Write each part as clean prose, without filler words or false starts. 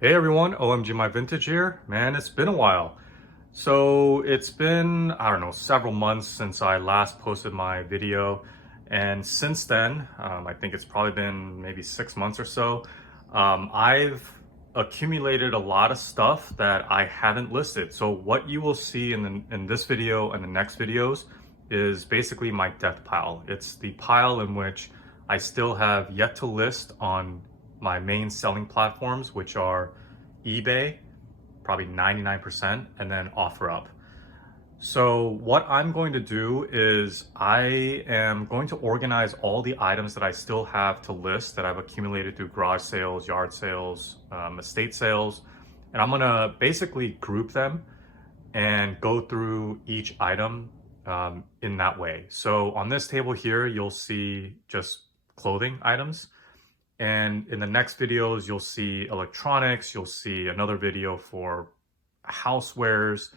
Hey everyone, OMG My Vintage here. Man, it's been a while. So it's been, I don't know, several months since I last posted my video. And since then, I think it's probably been maybe 6 months or so, I've accumulated a lot of stuff that I haven't listed. So what you will see in this video and the next videos is basically my death pile. It's the pile in which I still have yet to list on my main selling platforms, which are eBay, probably 99%, and then OfferUp. So what I'm going to do is I am going to organize all the items that I still have to list that I've accumulated through garage sales, yard sales, estate sales, and I'm gonna basically group them and go through each item in that way. So on this table here, you'll see just clothing items. And in the next videos, you'll see electronics, you'll see another video for housewares,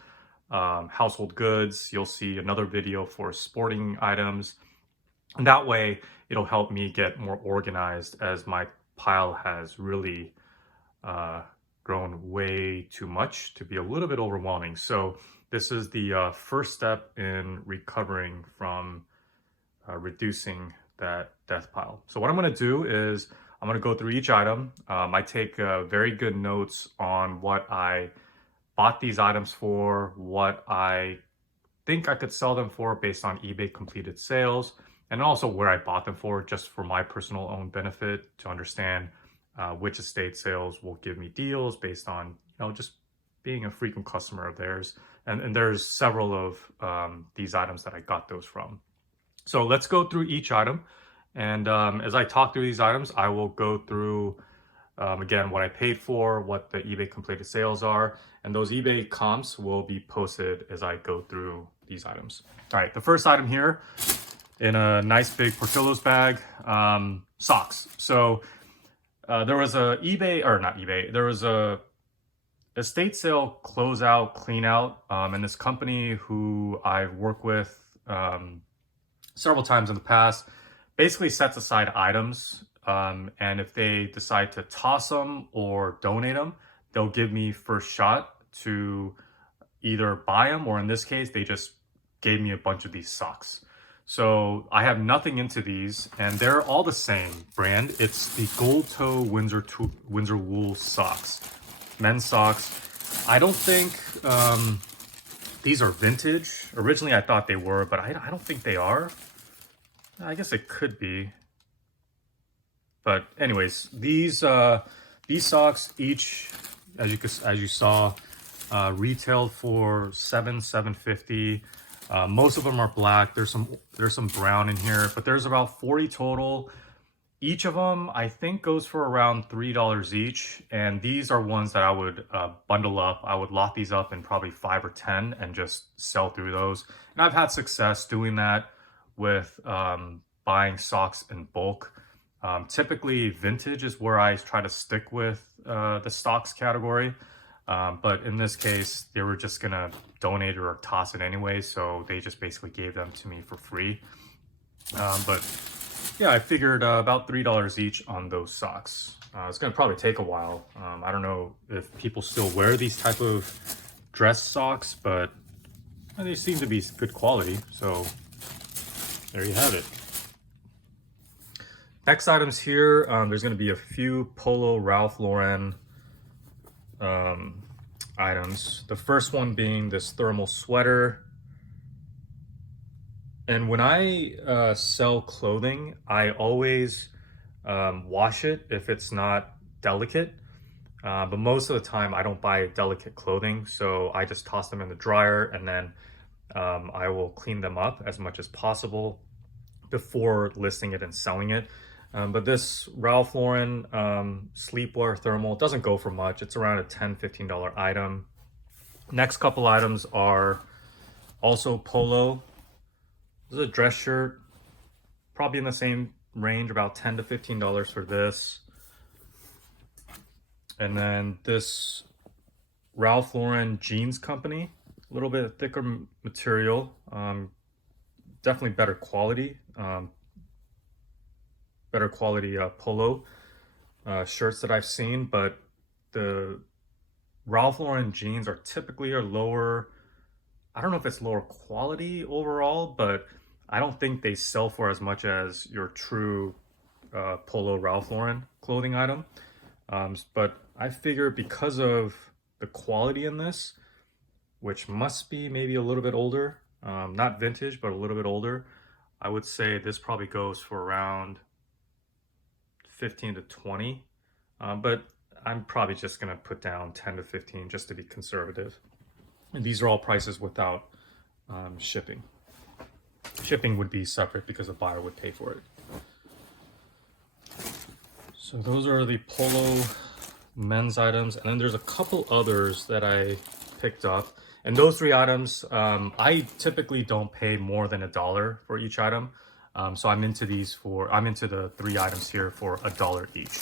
household goods, you'll see another video for sporting items. And that way, it'll help me get more organized as my pile has really uh, grown way too much to be a little bit overwhelming. So this is the first step in recovering from reducing that death pile. So what I'm going to do is I'm going to go through each item. I take very good notes on what I bought these items for, what I think I could sell them for based on eBay completed sales, and also where I bought them for, just for my personal own benefit to understand which estate sales will give me deals based on, just being a frequent customer of theirs. And there's several of these items that I got those from. So let's go through each item. And as I talk through these items, I will go through, again, what I paid for, what the eBay completed sales are, and those eBay comps will be posted as I go through these items. All right, the first item here in a nice big Portillo's bag, socks. So there was a eBay, or not eBay, there was a estate sale closeout, clean out, and this company who I've worked with several times in the past basically sets aside items, and if they decide to toss them or donate them, they'll give me first shot to either buy them, or in this case they just gave me a bunch of these socks. So I have nothing into these, and they're all the same brand. It's the Gold Toe Windsor Wool socks, men's socks. I don't think these are vintage. Originally I thought they were, but I don't think they are. I guess it could be. But anyways, these socks each, as you saw, retailed for $750. Most of them are black. There's some brown in here, but there's about 40 total. Each of them I think goes for around $3 each, and these are ones that I would bundle up. I would lock these up in probably 5 or 10 and just sell through those. And I've had success doing that with buying socks in bulk. Typically vintage is where I try to stick with the stocks category. But in this case, they were just gonna donate it or toss it anyway, so they just basically gave them to me for free. But yeah, I figured about $3 each on those socks. It's gonna probably take a while. I don't know if people still wear these type of dress socks, but they seem to be good quality, so there you have it. Next items here, there's going to be a few Polo Ralph Lauren items. The first one being this thermal sweater. And when I sell clothing, I always wash it if it's not delicate. But most of the time, I don't buy delicate clothing, so I just toss them in the dryer, and then I will clean them up as much as possible before listing it and selling it. But this Ralph Lauren sleepwear thermal doesn't go for much. It's around a $10–15 item. Next couple items are also Polo. This is a dress shirt, probably in the same range, about $10–15 for this. And then this Ralph Lauren jeans company, a little bit thicker material, definitely better quality. Better quality polo shirts that I've seen, but the Ralph Lauren jeans are typically a lower, I don't know if it's lower quality overall, but I don't think they sell for as much as your true Polo Ralph Lauren clothing item. But I figure because of the quality in this, which must be maybe a little bit older, not vintage, but a little bit older, I would say this probably goes for around 15 to 20. But I'm probably just gonna put down 10 to 15 just to be conservative. And these are all prices without shipping. Shipping would be separate because the buyer would pay for it. So those are the Polo men's items, and then there's a couple others that I picked up. And those three items, I typically don't pay more than $1 for each item. So I'm into the three items here for $1 each.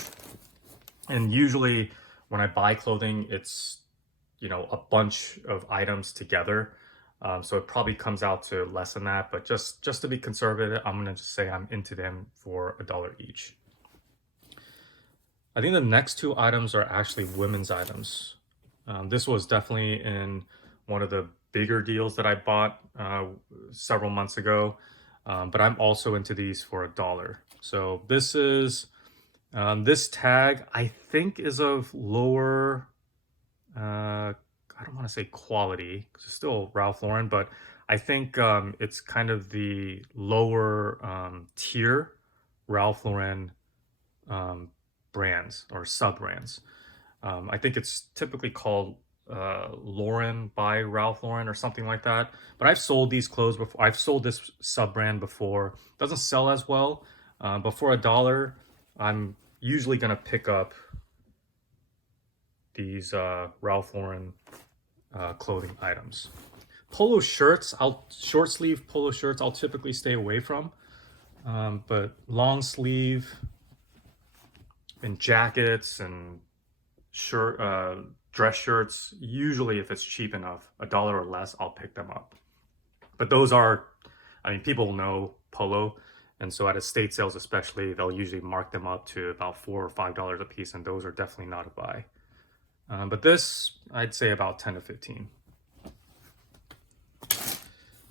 And usually when I buy clothing, it's, a bunch of items together. So it probably comes out to less than that, but just to be conservative, I'm gonna just say I'm into them for $1 each. I think the next two items are actually women's items. This was definitely in one of the bigger deals that I bought several months ago, but I'm also into these for $1. So this is, this tag I think is of lower, I don't want to say quality because it's still Ralph Lauren, but I think it's kind of the lower tier Ralph Lauren brands or sub brands. I think it's typically called Lauren by Ralph Lauren or something like that. But I've sold these clothes before. I've sold this sub brand before. Doesn't sell as well, but for $1, I'm usually gonna pick up these Ralph Lauren clothing items. Polo shirts, short sleeve polo shirts, I'll typically stay away from. But long sleeve and jackets and dress shirts, usually if it's cheap enough, $1 or less, I'll pick them up. But those are, people know Polo, and so at estate sales especially, they'll usually mark them up to about $4 or $5 a piece, and those are definitely not a buy. But this, I'd say about 10 to 15.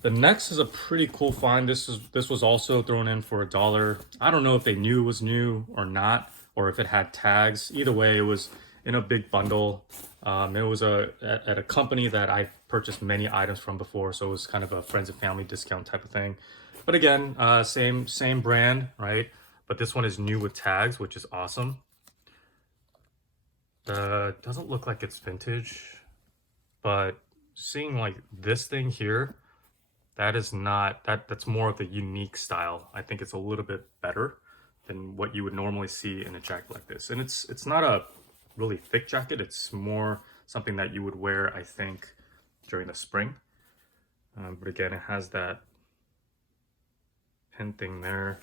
The next is a pretty cool find. This was also thrown in for $1. I don't know if they knew it was new or not, or if it had tags. Either way, it was in a big bundle. It was at a company that I've purchased many items from before, so it was kind of a friends and family discount type of thing. But again, same brand, right? But this one is new with tags, which is awesome. Doesn't look like it's vintage, but seeing like this thing here, that is not, that's more of the unique style. I think it's a little bit better than what you would normally see in a jacket like this. And it's not a really thick jacket. It's more something that you would wear, I think, during the spring. But again, it has that pin thing there.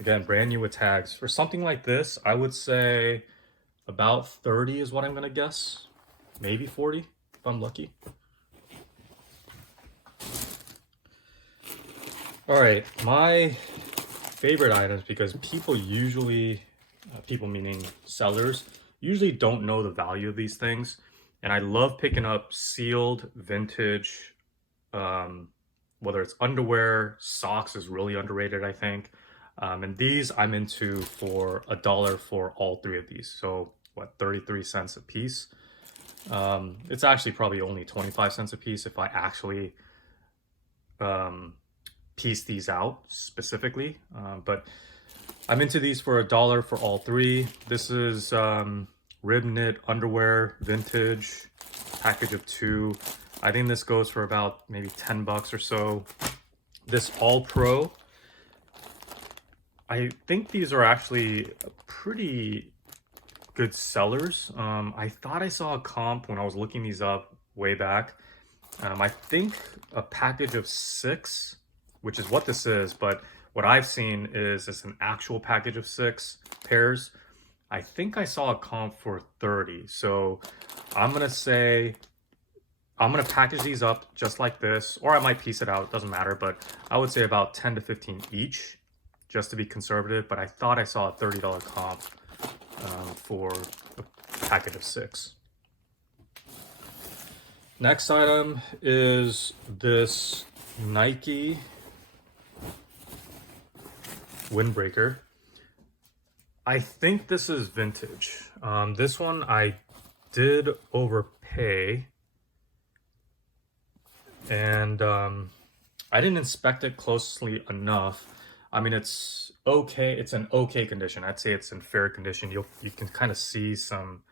Again, brand new with tags. For something like this, I would say about 30 is what I'm gonna guess. Maybe 40 if I'm lucky. All right, my favorite items, because people usually, people meaning sellers, usually don't know the value of these things. And I love picking up sealed vintage, whether it's underwear, socks is really underrated, I think. And these I'm into for $1 for all three of these. So what, 33 cents a piece? It's actually probably only 25 cents a piece if I actually piece these out specifically. But I'm into these for $1 for all three. This is rib knit underwear, vintage, package of 2. I think this goes for about maybe 10 bucks or so. This All Pro, I think these are actually pretty good sellers. I thought I saw a comp when I was looking these up way back. I think a package of 6, which is what this is, but what I've seen is it's an actual package of 6 pairs. I think I saw a comp for 30. So I'm gonna say, I'm gonna package these up just like this, or I might piece it out, it doesn't matter, but I would say about 10 to 15 each, just to be conservative. But I thought I saw a $30 comp for packet of 6. Next item is this Nike windbreaker. I think this is vintage. This one I did overpay, and I didn't inspect it closely enough. I mean, it's okay. It's in okay condition. I'd say it's in fair condition. You can kind of see some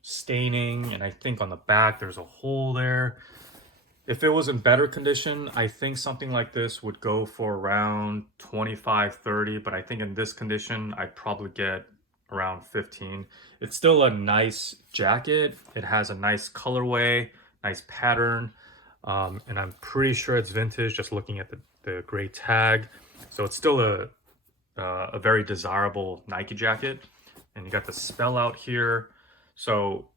staining, and I think on the back there's a hole there. If it was in better condition, I think something like this would go for around 25, 30, but I think in this condition, I'd probably get around 15. It's still a nice jacket. It has a nice colorway, nice pattern, and I'm pretty sure it's vintage just looking at the gray tag. So it's still a very desirable Nike jacket. And you got the spell out here. So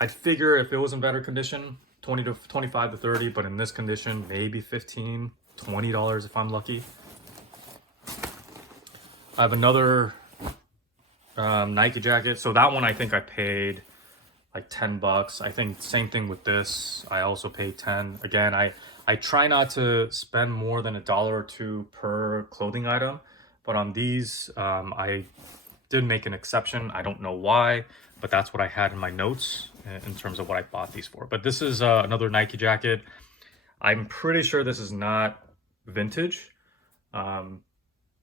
I'd figure if it was in better condition, 25 to 30, but in this condition, maybe 15, $20 if I'm lucky. I have another Nike jacket. So that one I think I paid like 10 bucks. I think same thing with this. I also paid 10. Again, I try not to spend more than $1 or $2 per clothing item, but on these, I did make an exception. I don't know why, but that's what I had in my notes in terms of what I bought these for. But this is another Nike jacket. I'm pretty sure this is not vintage.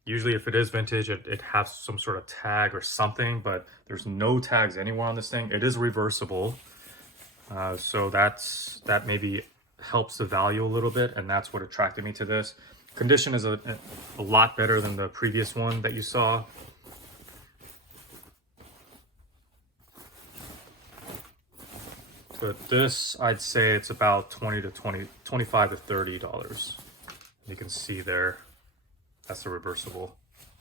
Usually if it is vintage, it has some sort of tag or something, but there's no tags anywhere on this thing. It is reversible. So that maybe helps the value a little bit, and that's what attracted me to this. Condition is a lot better than the previous one that you saw. But this, I'd say it's about $25 to $30. You can see there, that's the reversible.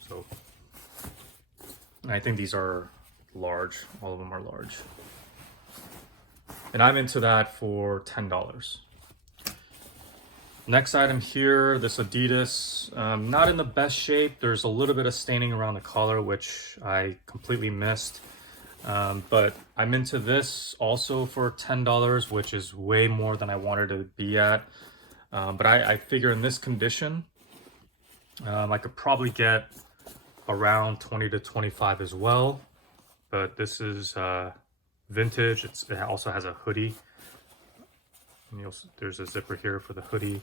So I think these are large. All of them are large. And I'm into that for $10. Next item here, this Adidas, not in the best shape. There's a little bit of staining around the collar, which I completely missed. But I'm into this also for $10, which is way more than I wanted to be at. But I figure in this condition, I could probably get around 20 to 25 as well. But this is vintage. It also has a hoodie. And there's a zipper here for the hoodie.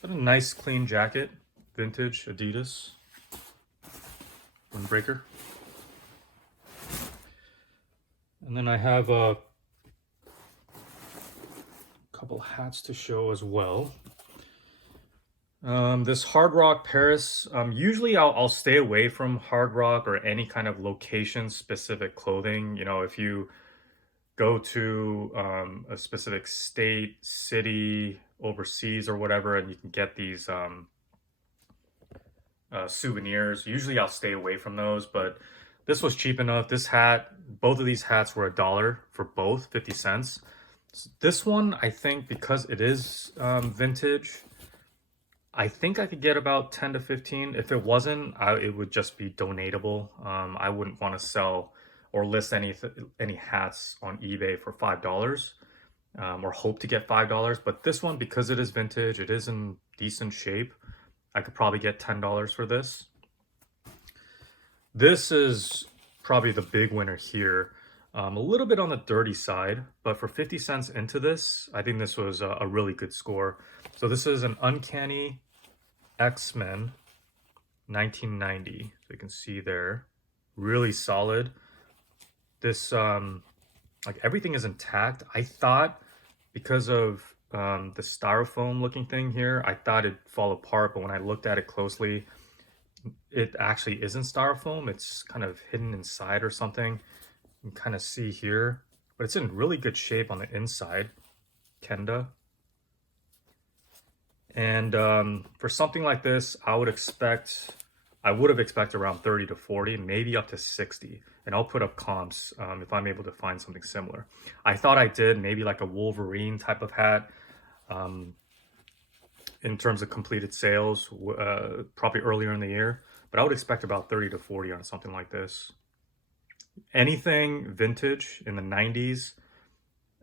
But a nice clean jacket, vintage Adidas windbreaker. And then I have a couple hats to show as well. This Hard Rock Paris, usually I'll stay away from Hard Rock or any kind of location specific clothing. You know, if you go to a specific state, city, overseas or whatever, and you can get these souvenirs, usually I'll stay away from those, but this was cheap enough. This hat, both of these hats were $1 for both, 50 cents. This one, I think because it is vintage, I think I could get about 10 to 15. If it wasn't, it would just be donatable. I wouldn't want to sell or list any hats on eBay for $5 or hope to get $5. But this one, because it is vintage, it is in decent shape, I could probably get $10 for this. This is probably the big winner here. A little bit on the dirty side, but for 50 cents into this, I think this was a really good score. So this is an Uncanny X-Men 1990. So you can see there, really solid. This, like everything is intact. I thought because of the styrofoam looking thing here, I thought it'd fall apart, but when I looked at it closely, it actually isn't styrofoam. It's kind of hidden inside or something. You can kind of see here, but it's in really good shape on the inside. Kenda. And for something like this, I would have expected around 30 to 40, maybe up to 60. And I'll put up comps if I'm able to find something similar. I thought I did maybe like a Wolverine type of hat. In terms of completed sales, probably earlier in the year, but I would expect about 30 to 40 on something like this. Anything vintage in the 90s,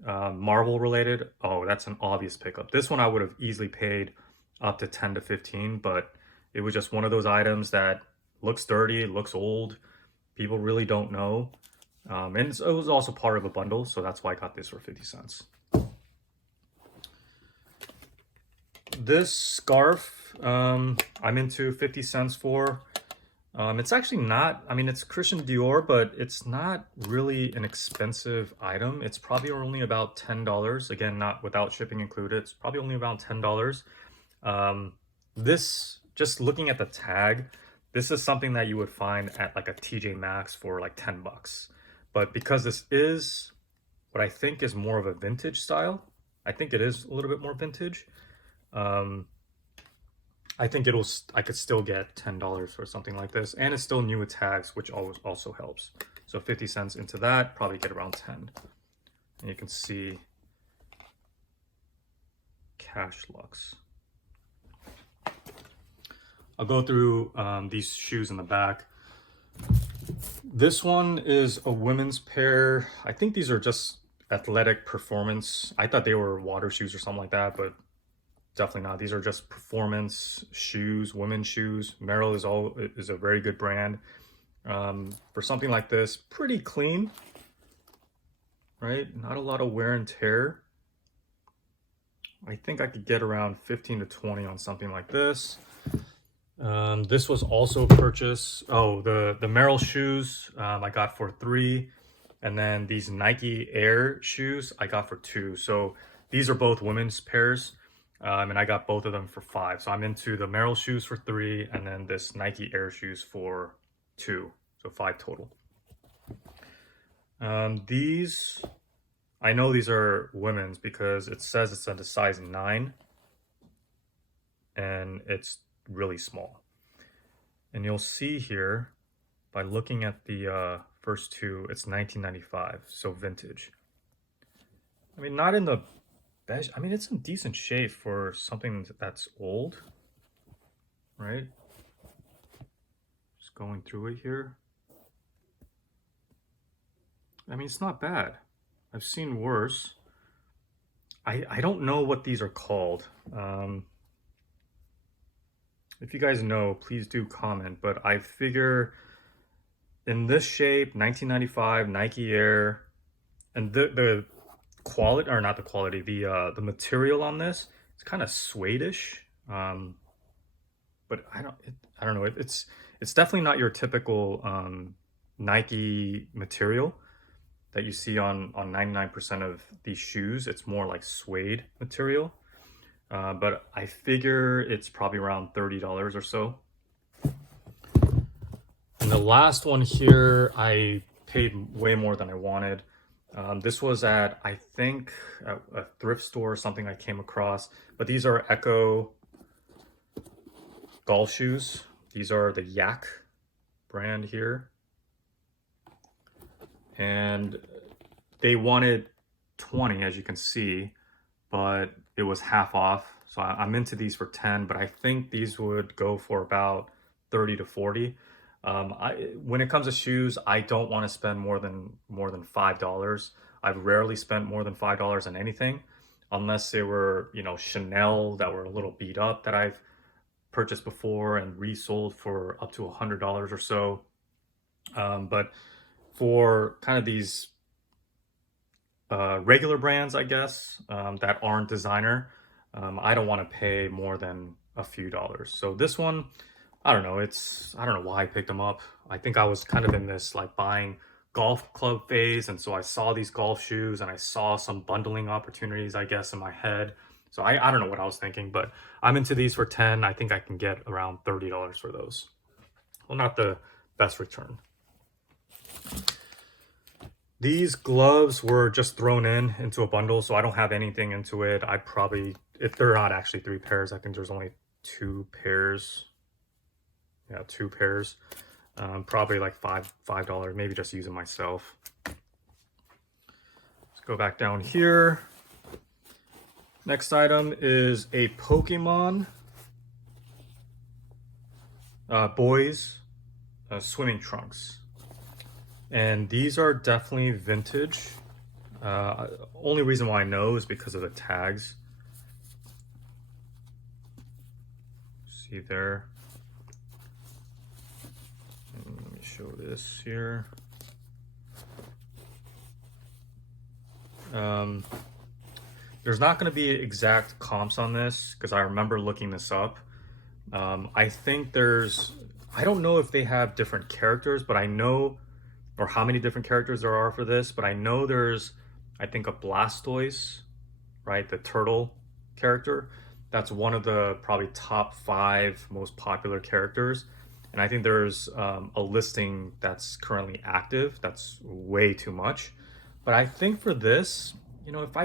Marvel related, oh, that's an obvious pickup. This one I would have easily paid up to 10 to 15, but it was just one of those items that looks dirty, looks old. People really don't know. And it was also part of a bundle, so that's why I got this for 50 cents. This scarf, I'm into 50 cents for. It's actually not, I mean, it's Christian Dior, but it's not really an expensive item. It's probably only about $10. Again, not without shipping included. It's probably only about $10. This, just looking at the tag, this is something that you would find at like a TJ Maxx for like 10 bucks. But because this is what I think is more of a vintage style, I think it is a little bit more vintage. I think I could still get $10 for something like this, and it's still new with tags, which always also helps. So 50 cents into that, probably get around 10. And you can see Cash Lux. I'll go through these shoes in the back. This one is a women's pair. I think these are just athletic performance. I thought they were water shoes or something like that, but definitely not. These are just performance shoes, women's shoes. Merrell is a very good brand. For something like this, pretty clean, right? Not a lot of wear and tear. I think I could get around 15 to 20 on something like this. This was also purchased. Oh, the Merrell shoes I got for $3, and then these Nike Air shoes I got for $2. So these are both women's pairs. And I got both of them for $5. So I'm into the Merrell shoes for $3, and then this Nike Air shoes for $2. So $5 total. These, I know these are women's because it says it's a size 9, and it's really small. And you'll see here by looking at the first two, it's $19.95, so vintage. I mean, not in the best. I mean, it's in decent shape for something that's old, right? Just going through it here. I mean, it's not bad. I've seen worse. I don't know what these are called. If you guys know, please do comment. But I figure in this shape, 1995 Nike Air, and the quality, or not the quality, the material on this, it's kind of suede-ish. But I don't know. It's definitely not your typical Nike material that you see on 99% of these shoes. It's more like suede material. But I figure it's probably around $30 or so. And the last one here, I paid way more than I wanted. This was at, I think, a thrift store or something I came across. But these are Echo golf shoes. These are the Yak brand here. And they wanted 20, as you can see, but it was half off. So I'm into these for 10, but I think these would go for about 30 to 40. When it comes to shoes, I don't want to spend more than $5. I've rarely spent more than $5 on anything, unless they were, you know, Chanel that were a little beat up that I've purchased before and resold for up to $100 or so. But for kind of these regular brands, I guess, that aren't designer, I don't want to pay more than a few dollars. So this one, I don't know. I don't know why I picked them up. I think I was kind of in this like buying golf club phase, and so I saw these golf shoes and I saw some bundling opportunities, I guess, in my head. So I don't know what I was thinking, but I'm into these for 10. I think I can get around $30 for those. Well, not the best return. These gloves were just thrown into a bundle, so I don't have anything into it. I probably, if they're not actually 3 pairs, I think there's only 2 pairs. Yeah, 2 pairs. Probably like $5, maybe just use it myself. Let's go back down here. Next item is a Pokemon boys swimming trunks. And these are definitely vintage. Only reason why I know is because of the tags. See there. Let me show this here. There's not going to be exact comps on this because I remember looking this up. I think I don't know if they have different characters, but I know, or how many different characters there are for this, but I know I think a Blastoise, right? The turtle character. That's one of the probably top 5 most popular characters. And I think there's a listing that's currently active. That's way too much. But I think for this, if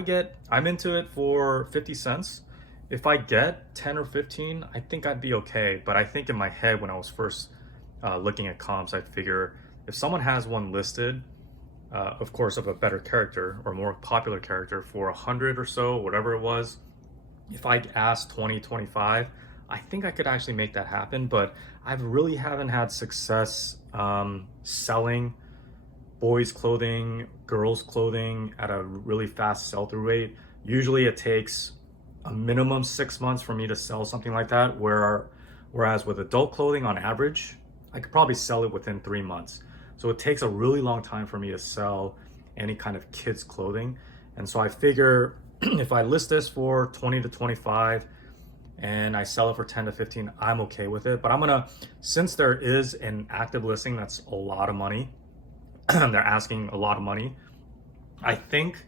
I'm into it for 50 cents. If I get 10 or 15, I think I'd be okay. But I think in my head, when I was first looking at comps, I'd figure if someone has one listed, of course, of a better character or more popular character for 100 or so, whatever it was, if I asked 20, 25, I think I could actually make that happen. But I really haven't had success selling boys clothing, girls clothing at a really fast sell-through rate. Usually it takes a minimum 6 months for me to sell something like that, whereas with adult clothing on average, I could probably sell it within 3 months. So it takes a really long time for me to sell any kind of kids clothing. And so I figure if I list this for 20 to 25 and I sell it for 10 to 15, I'm okay with it. But since there is an active listing that's a lot of money, they're asking a lot of money, I think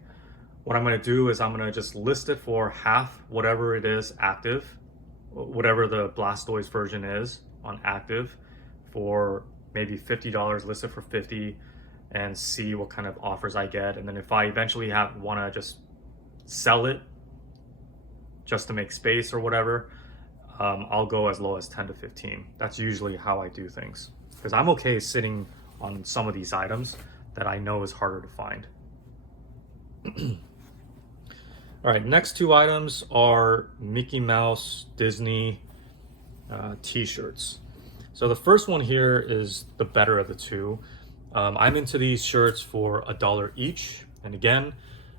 what I'm going to do is I'm going to just list it for half whatever it is active, whatever the Blastoise version is on active, for maybe $50, list it for 50 and see what kind of offers I get. And then if I eventually want to just sell it just to make space or whatever, I'll go as low as 10 to 15. That's usually how I do things, because I'm okay sitting on some of these items that I know is harder to find. All right, next 2 items are Mickey Mouse Disney t-shirts. So the first one here is the better of the 2. I'm into these shirts for $1 each. And again,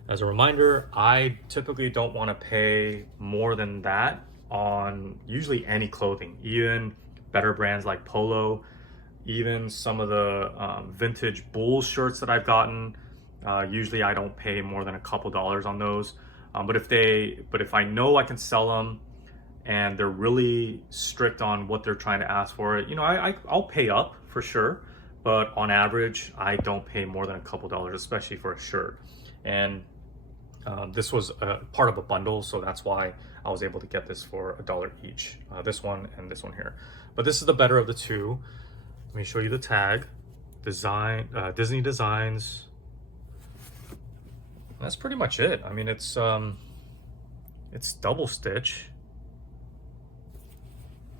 as a reminder, I typically don't want to pay more than that on usually any clothing, even better brands like Polo, even some of the vintage Bulls shirts that I've gotten. Usually I don't pay more than a couple dollars on those. But if I know I can sell them and they're really strict on what they're trying to ask for it, I'll pay up for sure. But on average, I don't pay more than a couple dollars, especially for a shirt. And this was a part of a bundle, so that's why I was able to get this for $1 each. This one and this one here. But this is the better of the 2. Let me show you the tag. Disney Designs. That's pretty much it. I mean, it's double stitch,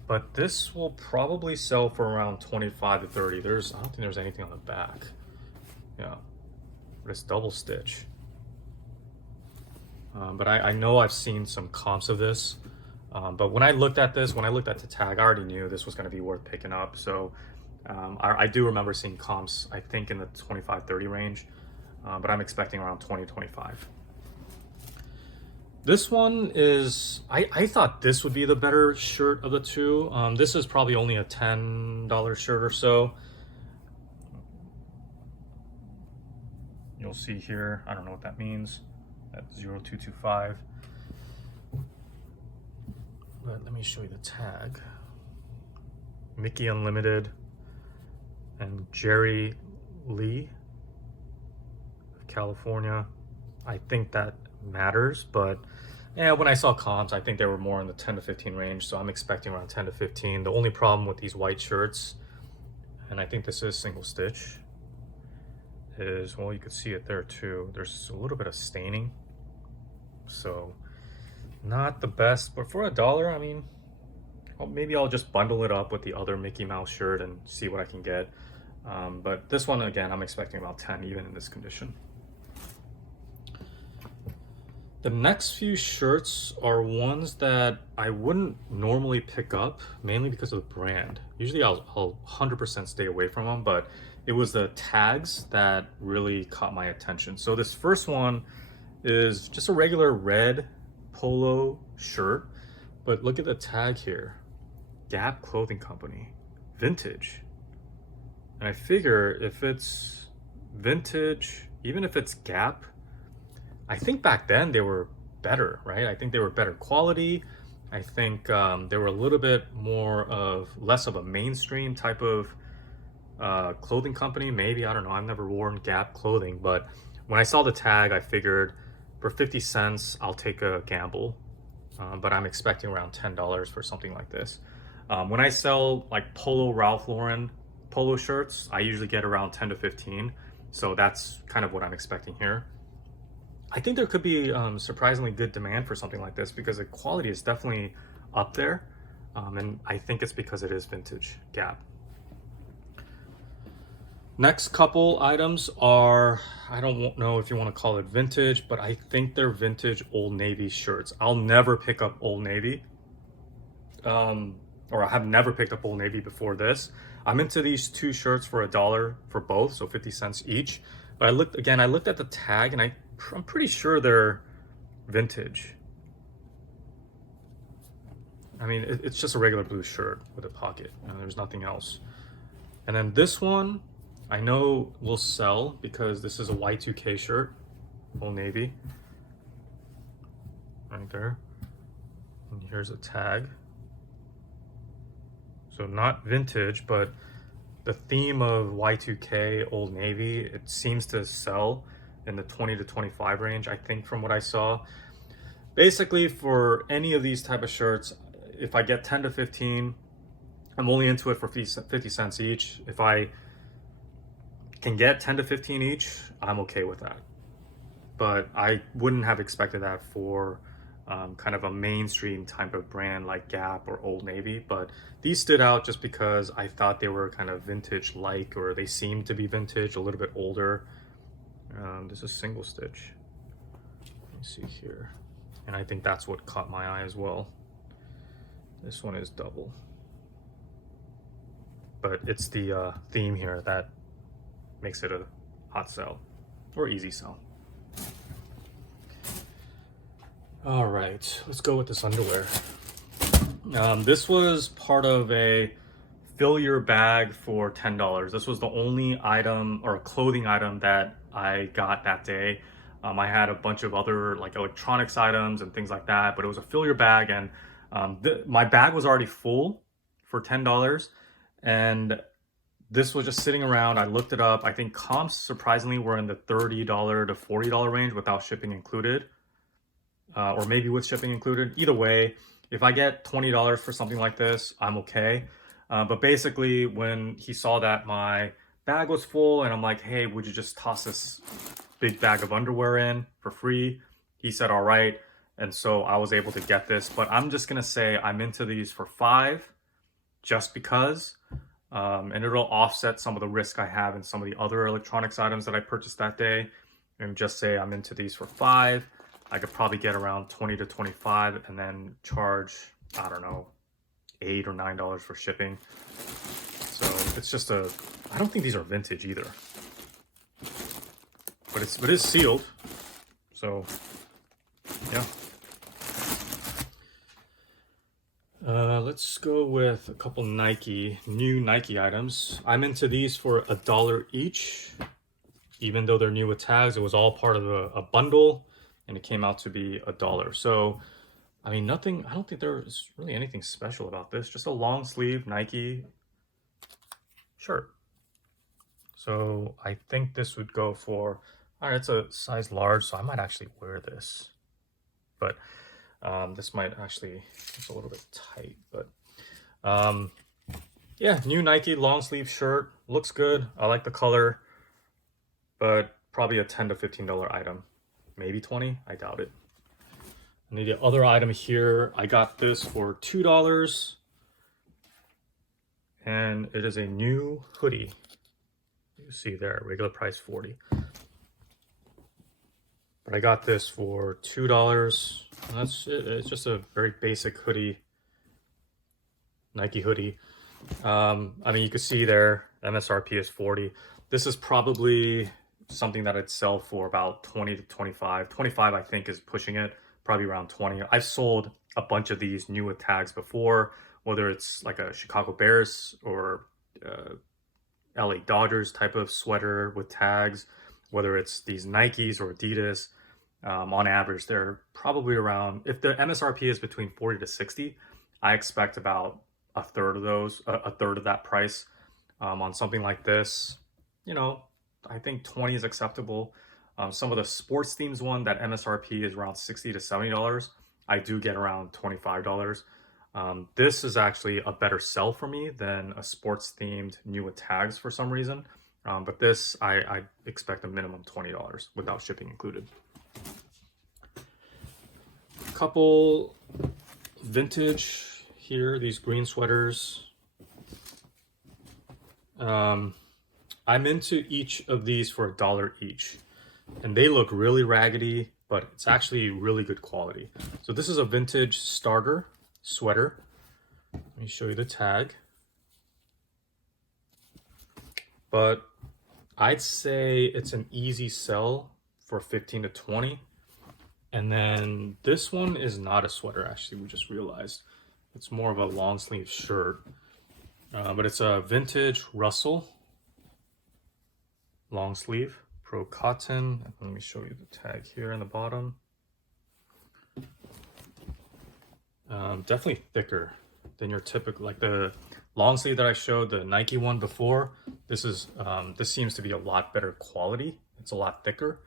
but this will probably sell for around 25 to 30. I don't think there's anything on the back. Yeah, but it's double stitch. But I know I've seen some comps of this. But when I looked at the tag, I already knew this was going to be worth picking up. So I do remember seeing comps, I think in the 25-30 range. But I'm expecting around 20-25. This one is, I thought this would be the better shirt of the 2. This is probably only a $10 shirt or so. You'll see here, I don't know what that means, at 0225. But let me show you the tag. Mickey Unlimited and Jerry Lee, California. I think that matters, but yeah, when I saw comps, I think they were more in the 10 to 15 range, so I'm expecting around 10 to 15. The only problem with these white shirts, and I think this is single stitch, is, well, you could see it there too, there's a little bit of staining, so not the best. But for $1, I mean, maybe I'll just bundle it up with the other Mickey Mouse shirt and see what I can get. But this one, again, I'm expecting about 10 even in this condition. The next few shirts are ones that I wouldn't normally pick up, mainly because of the brand. Usually I'll 100% stay away from them, but it was the tags that really caught my attention. So this first one is just a regular red polo shirt, but look at the tag here. Gap Clothing Company, vintage. And I figure if it's vintage, even if it's Gap, I think back then they were better, right? I think they were better quality. I think they were a little bit more of less of a mainstream type of clothing company. Maybe, I don't know. I've never worn Gap clothing, but when I saw the tag, I figured for 50 cents, I'll take a gamble. But I'm expecting around $10 for something like this. When I sell like Polo Ralph Lauren polo shirts, I usually get around 10 to 15. So that's kind of what I'm expecting here. I think there could be surprisingly good demand for something like this because the quality is definitely up there. And I think it's because it is vintage Gap. Next couple items are, I don't know if you want to call it vintage, but I think they're vintage Old Navy shirts. I'll never pick up Old Navy. Or I have never picked up Old Navy before this. I'm into these two shirts for $1 for both, so 50 cents each. But I looked at the tag and I'm pretty sure they're vintage. I mean, it's just a regular blue shirt with a pocket, and there's nothing else. And then this one, I know will sell because this is a Y2K shirt, Old Navy. Right there. And here's a tag. So not vintage, but the theme of Y2K Old Navy, it seems to sell in the 20 to 25 range, I think, from what I saw. Basically, for any of these type of shirts, if I get 10 to 15, I'm only into it for 50 cents each. If I can get 10 to 15 each, I'm okay with that. But I wouldn't have expected that for kind of a mainstream type of brand like Gap or Old Navy. But these stood out just because I thought they were kind of vintage-like, or they seemed to be vintage, a little bit older. This is single stitch. Let me see here. And I think that's what caught my eye as well. This one is double. But it's the theme here that makes it a hot sell or easy sell. All right, let's go with this underwear. This was part of a fill your bag for $10. This was the only item or clothing item that I got that day. I had a bunch of other like electronics items and things like that, but it was a fill your bag, and my bag was already full for $10, and this was just sitting around. I looked it up. I think comps surprisingly were in the $30 to $40 range without shipping included, or maybe with shipping included. Either way, if I get $20 for something like this, I'm okay. But basically, when he saw that my bag was full and I'm like, hey, would you just toss this big bag of underwear in for free? He said, all right. And so I was able to get this, but I'm just going to say I'm into these for $5 just because, and it'll offset some of the risk I have in some of the other electronics items that I purchased that day. And just say I'm into these for $5. I could probably get around 20 to 25 and then charge, I don't know, $8 or $9 for shipping. So it's just I don't think these are vintage either, but it is sealed. So yeah. Let's go with a couple new Nike items. I'm into these for $1 each. Even though they're new with tags, it was all part of a bundle, and it came out to be $1. So, I mean, I don't think there's really anything special about this. Just a long sleeve Nike shirt. So I think this would go for, all right, it's a size large, so I might actually wear this. But this might actually, it's a little bit tight, but yeah, new Nike long sleeve shirt. Looks good. I like the color, but probably a $10 to $15 item. Maybe 20, I doubt it. And the other item here, I got this for $2, and it is a new hoodie. You see there, regular price $40. but I got this for $2. That's it. It's just a very basic hoodie, Nike hoodie. I mean, you can see there, MSRP is 40. This is probably something that I'd sell for about 20 to 25. 25, I think, is pushing it, probably around 20. I've sold a bunch of these new with tags before, whether it's like a Chicago Bears or LA Dodgers type of sweater with tags, whether it's these Nikes or Adidas. On average, they're probably around, if the MSRP is between 40 to 60, I expect about a third of those, a third of that price. On something like this, you know, I think 20 is acceptable. Some of the sports themes one, that MSRP is around 60 to $70. I do get around $25. This is actually a better sell for me than a sports themed new with tags for some reason. But this, I expect a minimum $20 without shipping included. A couple vintage here, these green sweaters. I'm into each of these for $1 each, and they look really raggedy, but it's actually really good quality. So this is a vintage starter sweater. Let me show you the tag. But I'd say it's an easy sell for 15 to 20. And then this one is not a sweater, actually, we just realized. It's more of a long sleeve shirt. But it's a vintage Russell long sleeve, Pro Cotton. Let me show you the tag here in the bottom. Definitely thicker than your typical, like the long sleeve that I showed, the Nike one before. This is this seems to be a lot better quality. It's a lot thicker.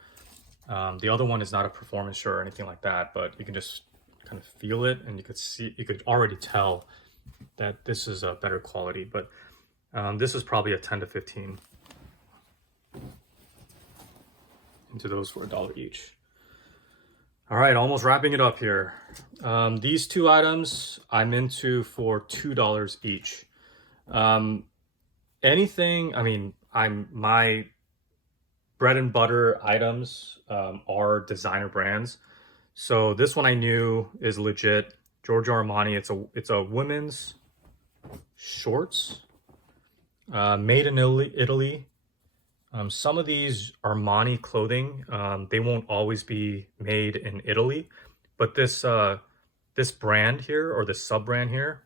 The other one is not a performance shirt or anything like that, but you can just kind of feel it, and you could already tell that this is a better quality. But this is probably a 10 to 15 into those for $1 each. All right, almost wrapping it up here. These two items I'm into for $2 each. Anything, I mean, my bread and butter items are designer brands. So this one I knew is legit. Giorgio Armani. It's a women's shorts, made in Italy. Some of these Armani clothing, they won't always be made in Italy, but this brand here, or this sub brand here,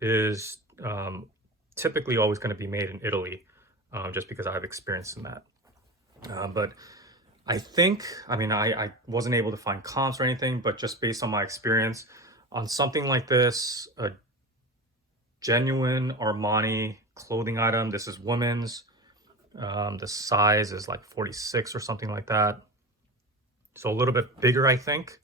is typically always going to be made in Italy, just because I have experience in that. But I think, I mean, I wasn't able to find comps or anything, but just based on my experience on something like this, a genuine Armani clothing item, this is women's, the size is like 46 or something like that. So a little bit bigger, I think.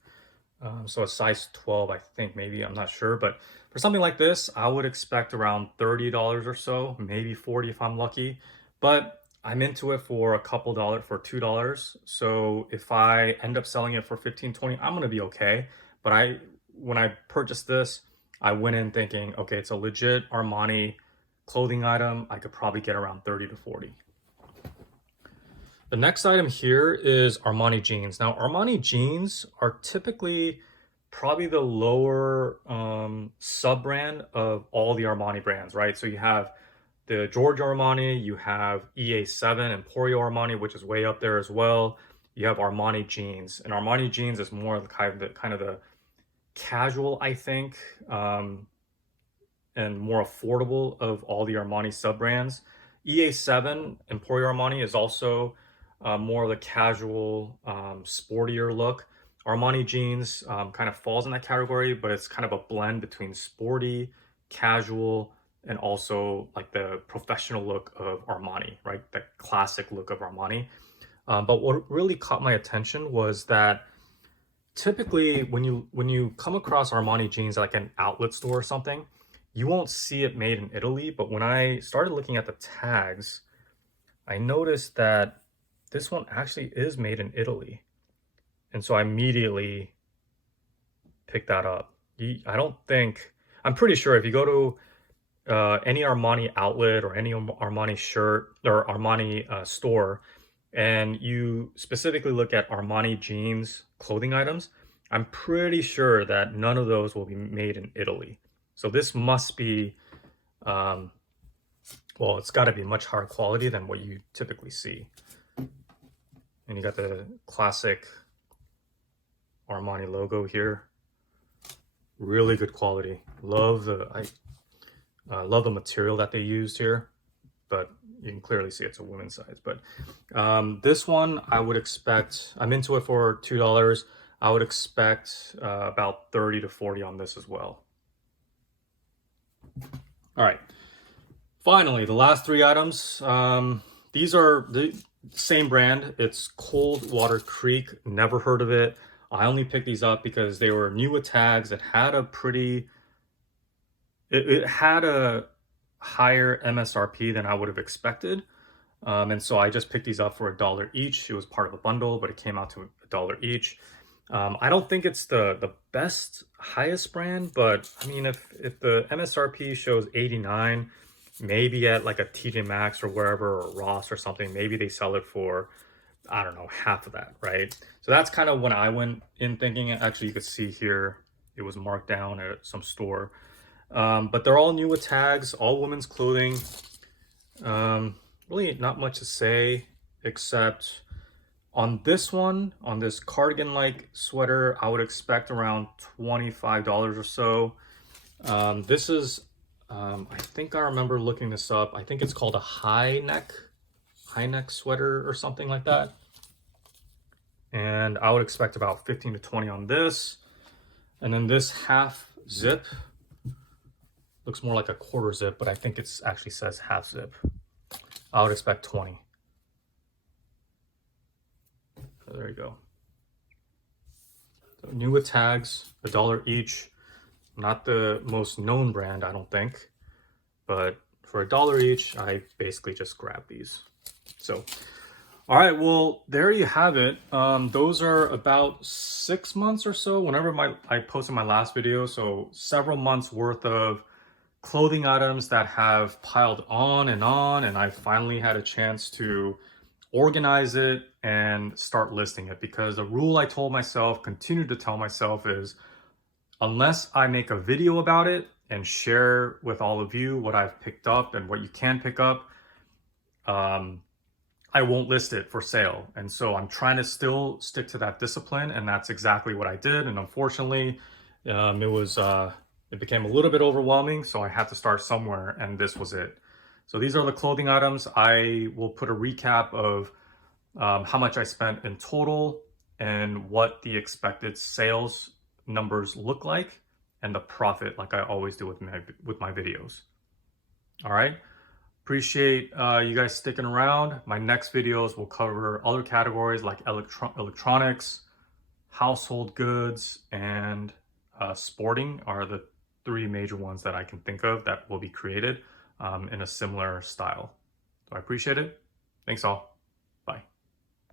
So a size 12, I think, maybe, I'm not sure. But for something like this, I would expect around $30 or so, maybe 40 if I'm lucky. But I'm into it for a couple dollars, for $2. So if I end up selling it for 15, 20, I'm gonna be okay. But when I purchased this, I went in thinking, okay, it's a legit Armani clothing item. I could probably get around 30 to 40. The next item here is Armani jeans. Now, Armani jeans are typically probably the lower sub-brand of all the Armani brands, right? So you have the Giorgio Armani, you have EA7, Emporio Armani, which is way up there as well. You have Armani jeans, and Armani jeans is more kind of the casual, I think, and more affordable of all the Armani sub-brands. EA7, Emporio Armani, is also more of the casual, sportier look. Armani jeans kind of falls in that category, but it's kind of a blend between sporty, casual, and also like the professional look of Armani, right? The classic look of Armani. But what really caught my attention was that typically when you come across Armani jeans at like an outlet store or something, you won't see it made in Italy. But when I started looking at the tags, I noticed that this one actually is made in Italy. And so I immediately picked that up. I'm pretty sure if you go to any Armani outlet or any Armani shirt or Armani store, and you specifically look at Armani jeans clothing items, I'm pretty sure that none of those will be made in Italy. So this must be, um, well, it's got to be much higher quality than what you typically see. And you got the classic Armani logo here. Really good quality. Love the material that they used here, but you can clearly see it's a women's size. But this one, I would expect, I'm into it for $2. I would expect about 30 to 40 on this as well. All right. Finally, the last three items. These are the same brand. It's Coldwater Creek. Never heard of it. I only picked these up because they were new with tags. It had a pretty, it had a higher MSRP than I would have expected. And so I just picked these up for $1 each. It was part of a bundle, but it came out to $1 each. I don't think it's the best highest brand, but I mean, if the MSRP shows 89, maybe at like a TJ Maxx or wherever, or Ross or something, maybe they sell it for, I don't know, half of that, right? So that's kind of when I went in thinking. Actually, you could see here it was marked down at some store. But they're all new with tags, all women's clothing. Really not much to say, except on this one, on this cardigan-like sweater, I would expect around $25 or so. This is, I think I remember looking this up. I think it's called a high neck sweater or something like that. And I would expect about 15 to 20 on this. And then this half zip looks more like a quarter zip, but I think it's actually says half zip. I would expect 20. So there you go. So new with tags, $1 each. Not the most known brand, I don't think, but for $1 each, I basically just grabbed these. So, all right, well, there you have it. Those are about 6 months or so, whenever I posted my last video. So several months worth of clothing items that have piled on, and I finally had a chance to organize it and start listing it, because the rule I told myself, continue to tell myself, is unless I make a video about it and share with all of you what I've picked up and what you can pick up, I won't list it for sale. And so I'm trying to still stick to that discipline, and that's exactly what I did. And unfortunately, it became a little bit overwhelming, so I had to start somewhere, and this was it. So these are the clothing items. I will put a recap of how much I spent in total and what the expected sales numbers look like, and the profit, like I always do with my videos. All right. Appreciate you guys sticking around. My next videos will cover other categories like electronics, household goods, and sporting are the three major ones that I can think of that will be created in a similar style. So I appreciate it. Thanks all.